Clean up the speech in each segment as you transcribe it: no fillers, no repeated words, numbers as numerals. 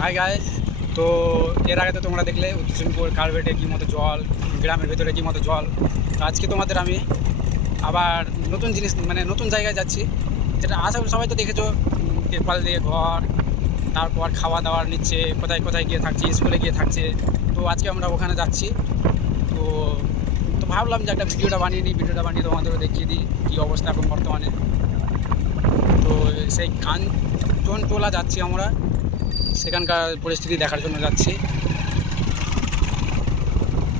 Hi guys. তো এর আগে তো তোমরা দেখলে উত্তরসূরিপুর কালভেটে কী মতো জল, গ্রামের ভেতরে কী মতো জল। তো আজকে তোমাদের আমি আবার নতুন জিনিস মানে নতুন জায়গায় যাচ্ছি, যেটা আশা করি সবাই তো দেখেছো, তিরপাল দিয়ে ঘর, তারপর খাওয়া দাওয়ার নিচ্ছে, কোথায় কোথায় গিয়ে থাকছে, স্কুলে গিয়ে থাকছে। তো আজকে আমরা ওখানে যাচ্ছি। তো তো ভাবলাম যে একটা ভিডিওটা বানিয়ে নিই, ভিডিওটা বানিয়ে তোমাদেরও দেখিয়ে দিই কী অবস্থা এখন বর্তমানে। তো সেই কাঞ্চনটোলা যাচ্ছি আমরা, সেখানকার পরিস্থিতি দেখার জন্য যাচ্ছি।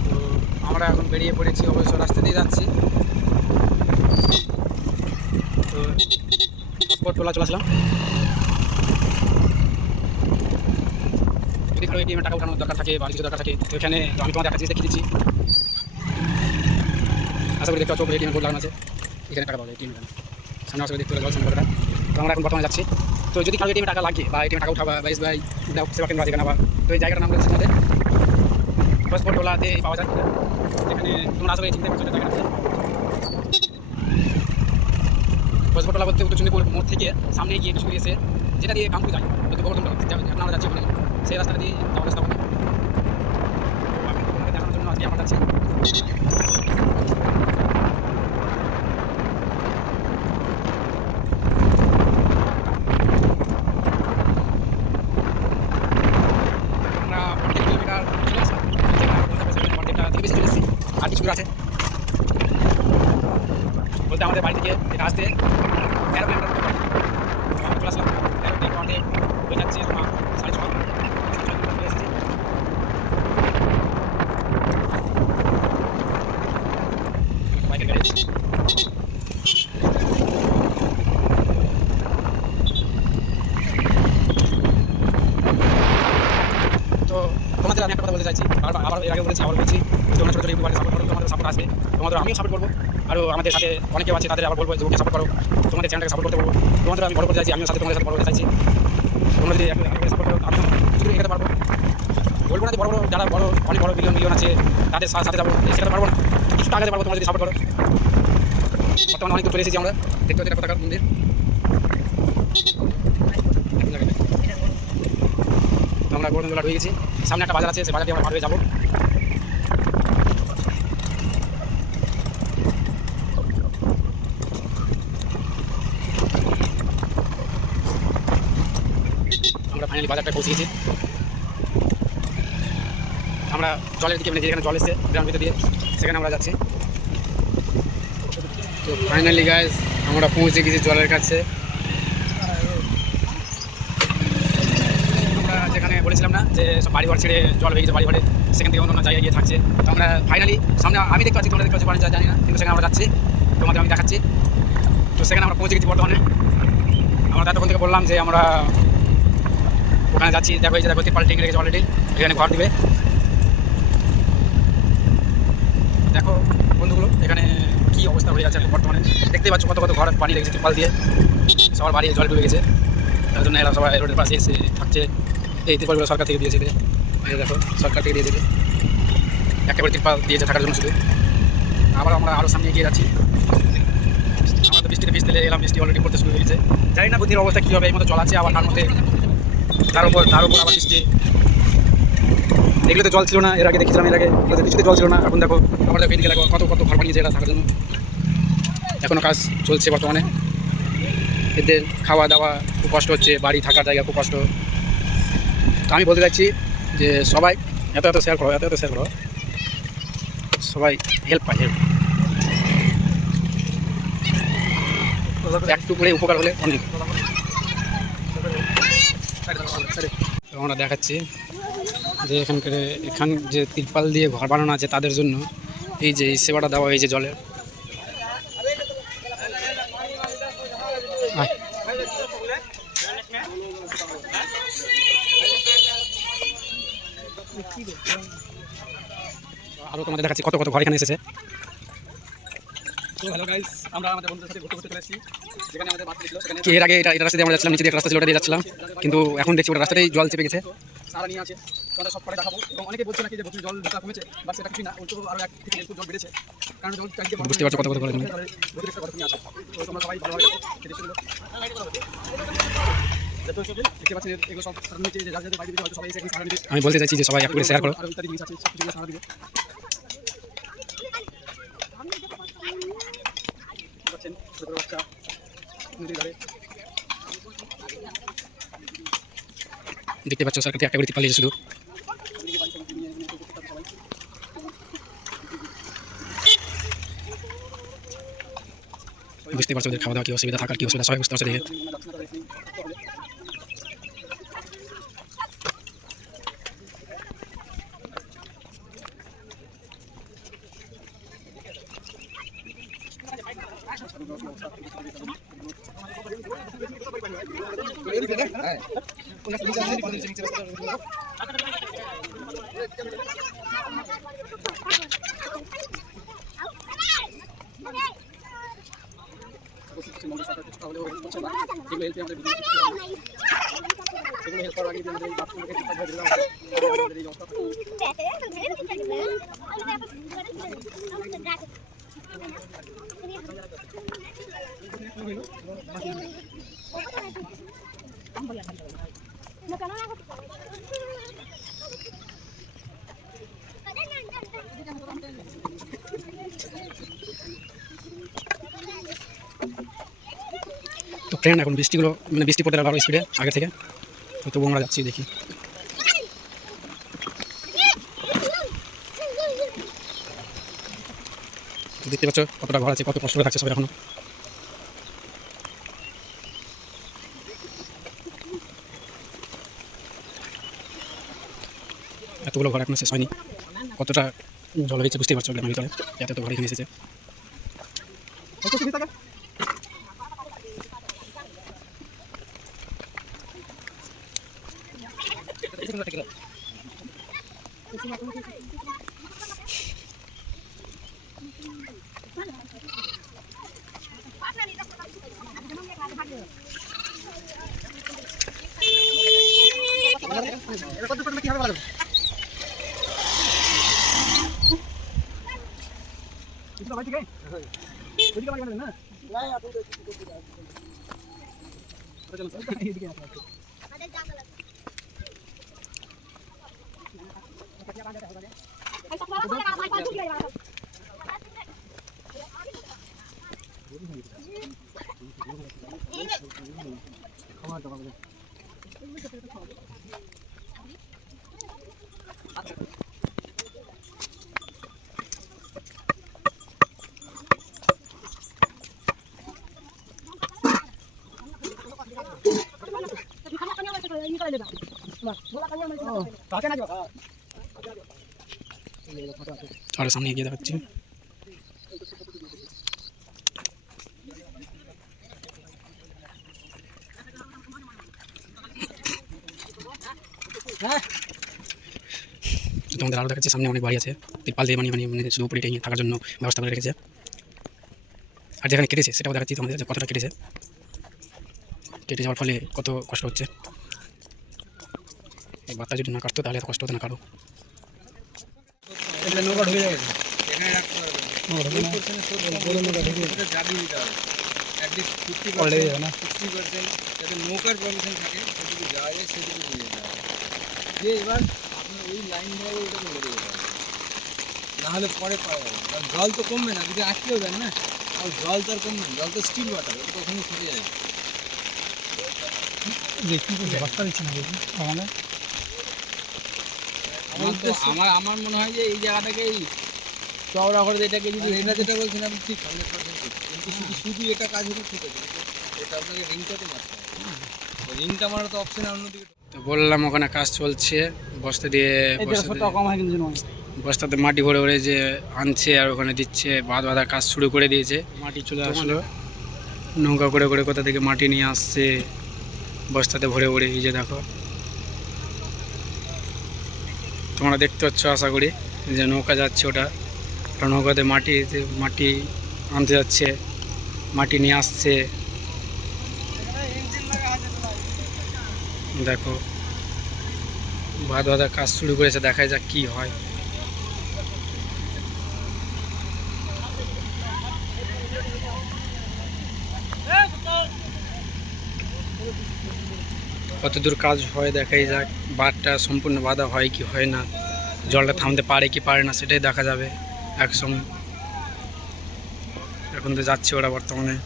তো আমরা এখন বেরিয়ে পড়েছি, অবশ্য রাস্তা দিয়ে যাচ্ছি। তো পাসপোর্ট তোলা চলেছিলাম, যদি কারো এটিএমে টাকা উঠানোর দরকার থাকে বা কিছু দরকার থাকে, তো এখানে তো আমি তোমাদের একটা জিনিস দেখিয়ে দিচ্ছি। আশা করি দেখতে পাচ্ছ, এটিএম বোর্ড লাগানো আছে, এখানে টাকা পাবে এটিএম। সামনে আশা করি দেখতে পাচ্ছি জল। তো আমরা এখন বর্তমানে যাচ্ছি। তো যদি কারো এটিএমে টাকা লাগে বা এটিএমে টাকা উঠাবা বা এসবিআই সেবা কেন্দ্র আছে এখানে, তো এই জায়গাটার নাম বলছি তোমাদের পাসপোর্ট তোলাতে পাওয়া যায়। এখানে তোমরা আসলে চিনতে পারছো জায়গাটা আছে। পাসপোর্টওয়ালা বলতে উত্তরচন্ডীপুর মোড় থেকে সামনে গিয়ে কিছু এসে যেটা দিয়ে কামপুর যায়, বলতে গোবর্ধন এখন আমরা যাচ্ছি ওখানে, সেই রাস্তাটা দিয়ে যাওয়ার রাস্তা ওখানে। দেখানোর জন্য আজকে আমরা যাচ্ছি। আমরা 40 কিলোমিটার চলে এসেছি, অর্ধেকটা থেকে বেশি চলে এসেছি, আর কিছু দূর আছে বলতে আমাদের বাড়ি থেকে এটা আসতে 13 কিলোমিটার আমরা চলে আসলাম। 13 কিলোমিটার অর্ধেক হয়ে যাচ্ছে তোমার 6:30 চলে এসেছি। বাইকের গ্যারেজ। তো তোমাদের আমি একটা কথা বলতে চাইছি, আবার এর আগে বলেছি, আবার বলছি, তোমরা ছোটো ছোটো ইউটিউবারে সাপোর্ট করো, তোমাদের সাপোর্ট আসবে, তোমাদের আমিও সাপোর্ট করবো। আরও আমাদের সাথে অনেকেও আছে, তাদের আবার বলবো যে ওকে সাপোর্ট করো, তোমাদের চ্যানেলটাকে সাপোর্ট করতে বলবো। তোমাদের আমি বড় করতে চাইছি, আমিও সাথে তোমাদের সাথে বড় করতে চাইছি। তোমরা যদি সাপোর্ট করো, আমিও কিছু দূর এগোতে পারবো। বলবো না যে বড় বড় যারা বড় অনেক বড় মিলিয়ন আছে তাদের সাথে যাবো, সেটা পারবো না, কিছুটা আগে পারবো তোমরা যদি সাপোর্ট করো। বর্তমানে অনেক দূর চলে এসেছি আমরা, দেখতে হচ্ছে পতাকার মন্দির। আমরা গোবর্ধনটোলা ঢুকে গেছি, সামনে একটা বাজার আছে, সেই বাজার দিয়ে আমরা পার হয়ে যাবো। আমরা ফাইনালি বাজারটা পৌঁছে গেছি। আমরা জলের দিকে মানে যেখানে জল এসে গ্রামের ভিতর দিয়ে, সেখানে আমরা যাচ্ছি। তো ফাইনালি গাইস আমরা পৌঁছে গেছি জলের কাছে। আমরা যেখানে বলেছিলাম না যে সব বাড়ি ঘর ছেড়ে জল হয়ে গেছে, বাড়ি ঘরে সেখান থেকে অন্য অন্য জায়গায় গিয়ে থাকছে। তো আমরা ফাইনালি সামনে আমি দেখতে পাচ্ছি, তোমরা দেখতে পাচ্ছি, বাড়ি জানি না, কিন্তু সেখানে আমরা যাচ্ছি, তোমাদের আমি দেখাচ্ছি। তো সেখানে আমরা পৌঁছে গেছি বর্তমানে। আমরা তখন থেকে বললাম যে আমরা ওখানে যাচ্ছি। দেখো এই যে দেখো তিরপাল টেনে রেখেছে অলরেডি, এখানে ঘর দিবে। দেখো বন্ধুগুলো এখানে কী অবস্থা হয়ে যাচ্ছে বর্তমানে, দেখতেই পাচ্ছ কত কত ঘর পানি লেগেছে তিরপাল দিয়ে, সবার বাড়ি জল ডুবে গেছে। তার জন্য এরা সবাই রোডের পাশে এসে থাকছে। এই তিরপালগুলো সরকার থেকে দিয়েছে, এই দেখো সরকার থেকে দিয়েছে, একটা করে তিরপাল দিয়েছে থাকার জন্য শুধু। আবার আমরা আরও সামনে এগিয়ে যাচ্ছি। আমরা তো বৃষ্টিতে ভিজতে এলাম, বৃষ্টি অলরেডি পড়তে শুরু হয়ে গেছে। জানি না বুদ্ধির অবস্থা কী হবে, এই মতো জল আছে, আবার তার মধ্যে তার উপর আবার বৃষ্টি। এগুলো তো জল ছিল না, এর আগে দেখছিলাম, এর আগে এগুলোতে কিছুতে জল ছিল না। এখন দেখো আবার দেখো এদিকে দেখো কত কত ঘর বানিয়েছে এরা থাকার জন্য। এখনও কাজ চলছে বর্তমানে, এদের খাওয়া দাওয়া খুব কষ্ট হচ্ছে, বাড়ি থাকার জায়গা খুব কষ্ট। তো আমি বলতে চাইছি যে সবাই এত এত শেয়ার করো, এত এত শেয়ার করো, সবাই হেল্প পায়, হেল্প একটু করে উপকার হলে অনেক। তো আমরা দেখাচ্ছি যে এখান যে তিরপাল দিয়ে ঘর বানানো আছে তাদের জন্য এই যে সেবাটা দেওয়া হয়েছে জলের। আরও তোমাদের দেখাচ্ছি কত কত ঘর এখানে এসেছে। হ্যালো গাইস, আমরা আমাদের বন্ধুদের সাথে ঘুরতে চলে এসেছি, যেখানে আমাদের বাস ছিল সেখানে এর আগে এটা রাস্তা দিয়ে আমরা যাচ্ছিলাম, নিচে দিয়ে একটা রাস্তা ছিল, ওটা দিয়ে যাচ্ছিলাম, কিন্তু এখন দেখছি ওটা রাস্তাতেই জল চেপে গেছে। সারা নিয়ে আছে, তোমাদের সব করে দেখাবো। এবং অনেকে বলছে নাকি যে বছর জল কমেছে, বা সেটা কিছু না, ওর তো আরও 1 থেকে 1 ফুট জল বেড়েছে, কারণ জল বুঝতে পারছো কত কত করে তোমরা সবাই ভালোভাবে দেখো। আমি বলতে চাইছি যে সবাই একটু করে শেয়ার করো। দেখতে পাচ্ছ সরকার একটা করে তিরপাল দিয়েছে শুধু। বুঝতে পারছো ওদের খাওয়া দাওয়া কি অসুবিধা, থাকার কি অসুবিধা, সবাই বুঝতে পারছো দেখে। তো ফ্রেন্ড এখন বৃষ্টিগুলো মানে বৃষ্টি পড়তে ভালো স্পিডে আগে থেকে, তো তবু আমরা যাচ্ছি দেখি। দেখতে পাচ্ছ কতটা ঘর আছে, কত কষ্ট করে থাকছে সবাই এখনো। এতগুলো ঘর এখনো শেষ হয়নি, কতটা জল হয়েছে বুঝতেই পারছো গ্রামের ভিতরে, এত ঘর এখানে এসেছে। আর সামনে এগিয়ে দেখাচ্ছি। তোমাদের আরও দেখাচ্ছি, সামনে অনেক বাড়ি আছে, তিরপাল দিয়ে মানে শুধু উপরে টেনে থাকার জন্য ব্যবস্থা করে রেখেছে। আর যেখানে কেটেছে সেটাও দেখাচ্ছি তোমাদের, যে কতটা কেটেছে, কেটে যাওয়ার ফলে কত কষ্ট হচ্ছে। এই বাচ্চা যদি না কাটতো তাহলে এত কষ্ট হতো না কারো। নৌকা ঢুকে যাবে, এখানে রাখতে পারবে নৌকার পারমিশন থাকে, সেটুকু যাওয়া যায়, সেটুকু নিয়ে যেতে হবে। যে এবার আপনার ওই লাইন ধরে ওইটা মেরে দেবে, নাহলে পরে পাওয়া যাবে। কারণ জল তো কমবে না, যদি আটকেও দেন না, আর জল তো আর কমবে না, জল তো স্টিল ওয়াটার, ওটা কখনই ছুটে যাবে। আমার মনে হয় যে এই জায়গাটাকে চওড়া করে এটাকে যদি এটা যেটা বলছেন আপনি ঠিক 100% কিন্তু শুধু এটা কাজ হলে ঠিক আছে, এটা আপনাকে রিংটাতে মারতে হবে। রিংটা মারা তো অপশন অন্যদিকে। তো বললাম ওখানে কাজ চলছে, বস্তাতে মাটি ভরে ভরে যে আনছে আর ওখানে দিচ্ছে, বাঁধার কাজ শুরু করে দিয়েছে। মাটি চলে আসলো, নৌকা করে করে কোথা থেকে মাটি নিয়ে আসছে বস্তাতে ভরে ভরে। এই যে দেখো, তোমরা দেখতে পাচ্ছ আশা করি, যে নৌকা যাচ্ছে, ওটা নৌকাতে মাটি আনতে যাচ্ছে, মাটি নিয়ে আসছে। দেখো বাঁধার কাজ শুরু করেছে, দেখা যাক কি হয়। কতদূর কাজ হয় দেখাই যাক। বাঁধটা সম্পূর্ণ বাঁধা হয় কি হয় না, জলটা থামতে পারে কি পারে না সেটাই দেখা যাবে একসময়। এখন তো যাচ্ছে ওরা বর্তমানে।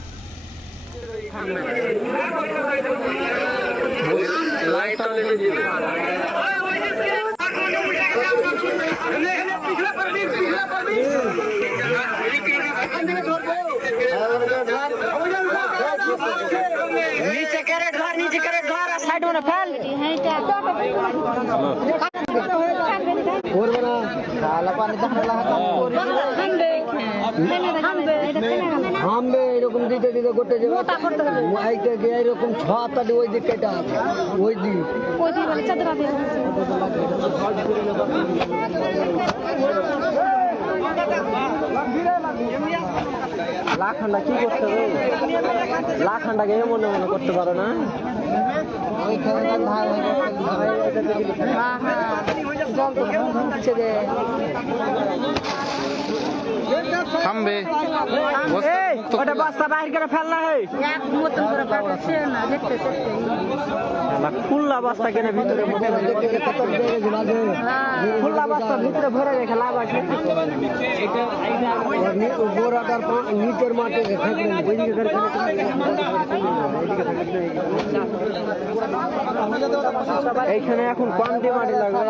नीचे कैरेट घर साइड में फैल হামবে এরকম দিতে দিতে করতে যাবে এরকম ছটা ওই দিক কেটে আছে ওই দিক লাখান্ডা কি করতে হবে? লাখান্ডাকে মনে মনে করতে পারো না? থামবে ওটা বস্তা বাহির করে ফেলনা খুললা বস্তা কেন ভিতরে খুললা বস্তা ভিতরে ভরে রেখে লাভ আছে নিচের মাঠে এইখানে এখন কমটি মাটি লাগবে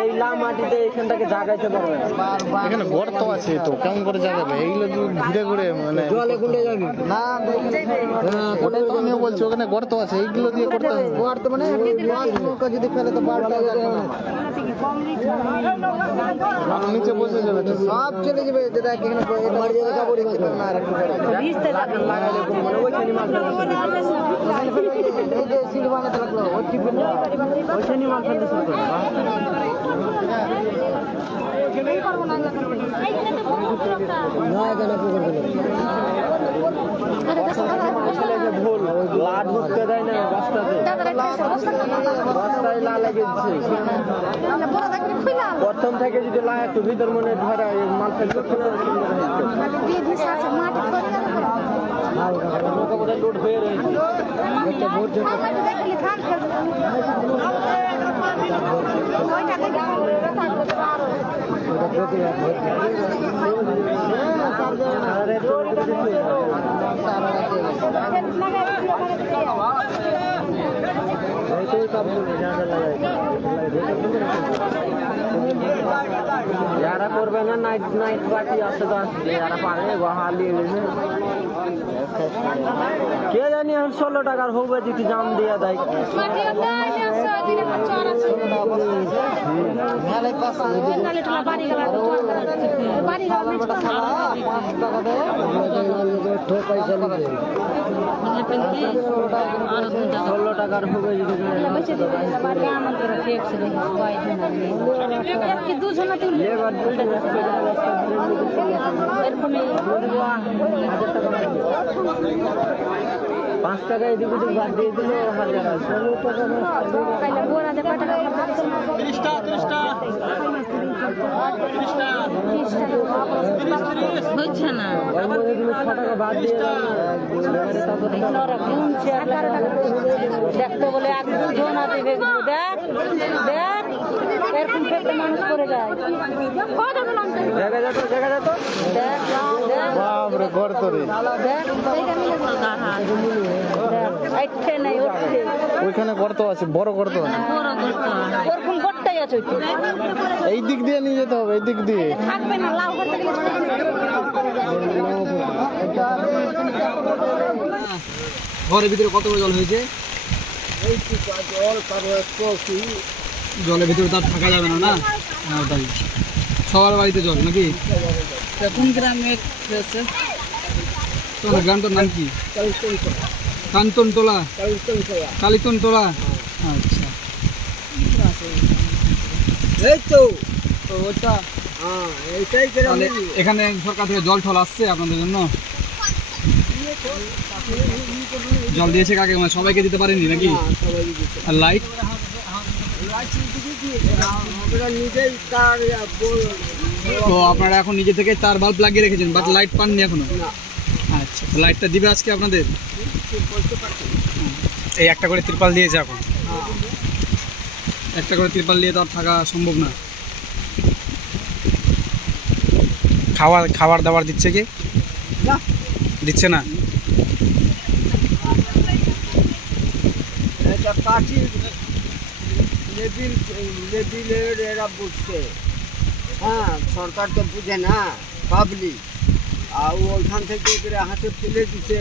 এই লা মাটিতে এইখানটাকে জাগাইতে পারবে এখানে গর্ত আছে তো কেমন করে জাগাবে এইগুলো ঘুরে ঘুরে মানে জলে গুলে যাবে না ওটাই তো আমিও বলছি ওখানে গর্ত আছে এইগুলো দিয়ে করতে হবে গর্ত মানে নৌকা যদি ফেলে তো পাল্টা যাবে আর নিচে বসে যাবে তো সব চলে যাবে যেটা এখানে মারি যাবে কাপড় না আর একটু ভিজতে লাগালে মানে ওইখানে মাছ এই যে সিল বানাতে লাগলো ওইখানে মাছ ফেলতে শুরু করবে লাট ঢুকতে দেয় না বস্তায় লা লেগেছে প্রথম থেকে যদি লা একটু ভিতর মনে ধরা মাল ফেলতে লোড হয়ে यारा করবে না নাইট নাইট পার্টি আছে তো আসলে यारा পারে গোহালি কে জানি এখন 16 টাকার হবে যদি জাম দিয়া দেয় ষোলো টাকার হবে পাঁচ টাকা এদিকে বাদ দিয়ে দিল 16 টাকা বাদ দিয়ে দেখতে বলে আর দুজন আছে দেখ দেখ এরকম ক্ষেত্রে মানুষ করে যায় জায়গা যেত দেখ বাপরে গর্ত রে ওইখানে গর্ত আছে বড় গর্ত ওরকম গর্তই আছে এই দিক দিয়ে নিয়ে যেতে হবে এই দিক দিয়ে থাকবে না লাউ করতে ঘরের ভিতরে কত জল হয়েছে? জলের ভিতরে তার থাকা যাবে না না তাই সবার বাড়িতে জল নাকি? কোন গ্রামে তোমার গ্রামটার নাম কি? কান্তনটোলা কালিতনটোলা। আচ্ছা এই তো ওটা এখানে সরকার থেকে জল ঠল আসছে আপনাদের জন্য? জল দিয়েছে কাকে মানে সবাইকে দিতে পারেনি নাকি? আর লাইট তো আপনারা এখন নিজে থেকে তার বাল্ব লাগিয়ে রেখেছেন বাট লাইট পাননি এখনো? আচ্ছা তো লাইটটা দিবে আজকে আপনাদের? এই একটা করে ত্রিপাল দিয়েছে এখন একটা করে তিরপাল নিয়ে তো আর থাকা সম্ভব না। খাবার দাবার দিচ্ছে কি? না। দিচ্ছে না। এটা পার্টির লেবিলের এরা বুঝছে। হ্যাঁ, সরকার তো বুঝে না, পাবলিক। আর ওইখান থেকে এবারে হাতে তুলে দিচ্ছে,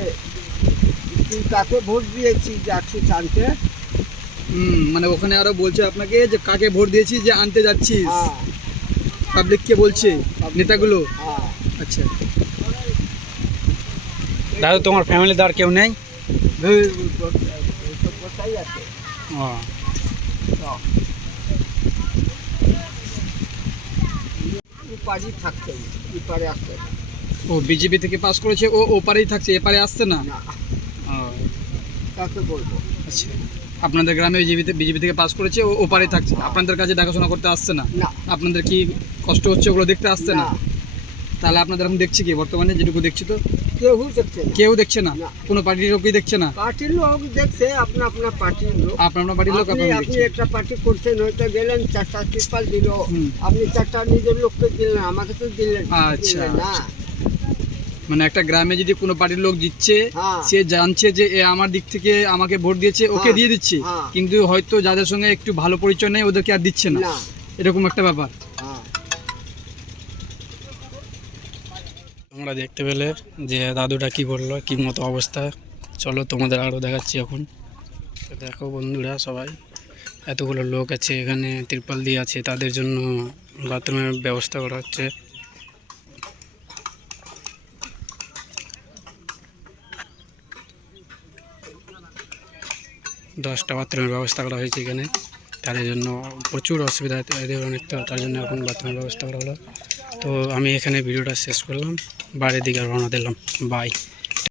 তুই কাকে ভোট দিয়েছি যাচ্ছি আনতে। মানে ওখানে আরো বলছে আপনাকে যে কাকে ভোট দিয়েছি যে আনতে যাচ্ছিস। হ্যাঁ পাবলিককে বলছে নেতাগুলো। হ্যাঁ। আচ্ছা দাদু, তোমার ফ্যামিলিতে আর কেউ নেই? ওইসব কথাই আছে। ও পারি থাকতে পারে আসতে না। ও বিজেপি থেকে পাস করেছে, ও ওপারেই থাকছে, এপারে আসছে না। না, ও কাকে বলবো। আচ্ছা, আপনাদের গ্রামে বিজেপি থেকে পাস করেছে, ও ওপারেই থাকছে, আপনাদের কাছে দেখাশোনা করতে আসছে না? না আপনাদের কি কষ্ট হচ্ছে ওগুলো দেখতে আসছে না? না, তাহলে আপনাদের এখন দেখছি কি বর্তমানে যেটুকু দেখছি তো কেউ দেখছে না। কেউ দেখছে না? না। কোনো পার্টির লোকই দেখছে না? পার্টির লোক দেখছে, আপনা পার্টির লোক। আপনার পার্টির লোক আপনি আপনারা আপনি দেখছেন। একটা পার্টি করছেন, হয়তো গেলেন 4টা ত্রিপাল দিল, হুম। আপনি 4টা নিজের লোককে দিলেন, আমাকে তো দিলেন আচ্ছা, দিলেন না। মানে একটা গ্রামে যদি কোনো পার্টির লোক জিতছে, হ্যাঁ। সে জানছে যে এ আমার দিক থেকে আমাকে ভোট দিয়েছে, ওকে হ্যাঁ, দিয়ে দিচ্ছে, হ্যাঁ। কিন্তু হয়তো যাদের সঙ্গে একটু ভালো পরিচয় নেই ওদেরকে আর দিচ্ছে না, না, এরকম একটা ব্যাপার। হ্যাঁ। তোমরা দেখতে পেলে যে দাদুটা কি বললো, কি মতো অবস্থা। চলো তোমাদের আরও দেখাচ্ছি এখন। তো দেখো বন্ধুরা, সবাই এতগুলো লোক আছে এখানে, তিরপাল দিয়ে আছে, তাদের জন্য বাথরুমের ব্যবস্থা করা হচ্ছে। দশটা বাথরুমের ব্যবস্থা করা হয়েছে এখানে, তাদের জন্য প্রচুর অসুবিধা এদের অনেক, তো তার জন্য এখন বাথরুমের ব্যবস্থা করা হলো। তো আমি এখানে ভিডিওটা শেষ করলাম, বাইরের দিকে রওনা দিলাম। বাই।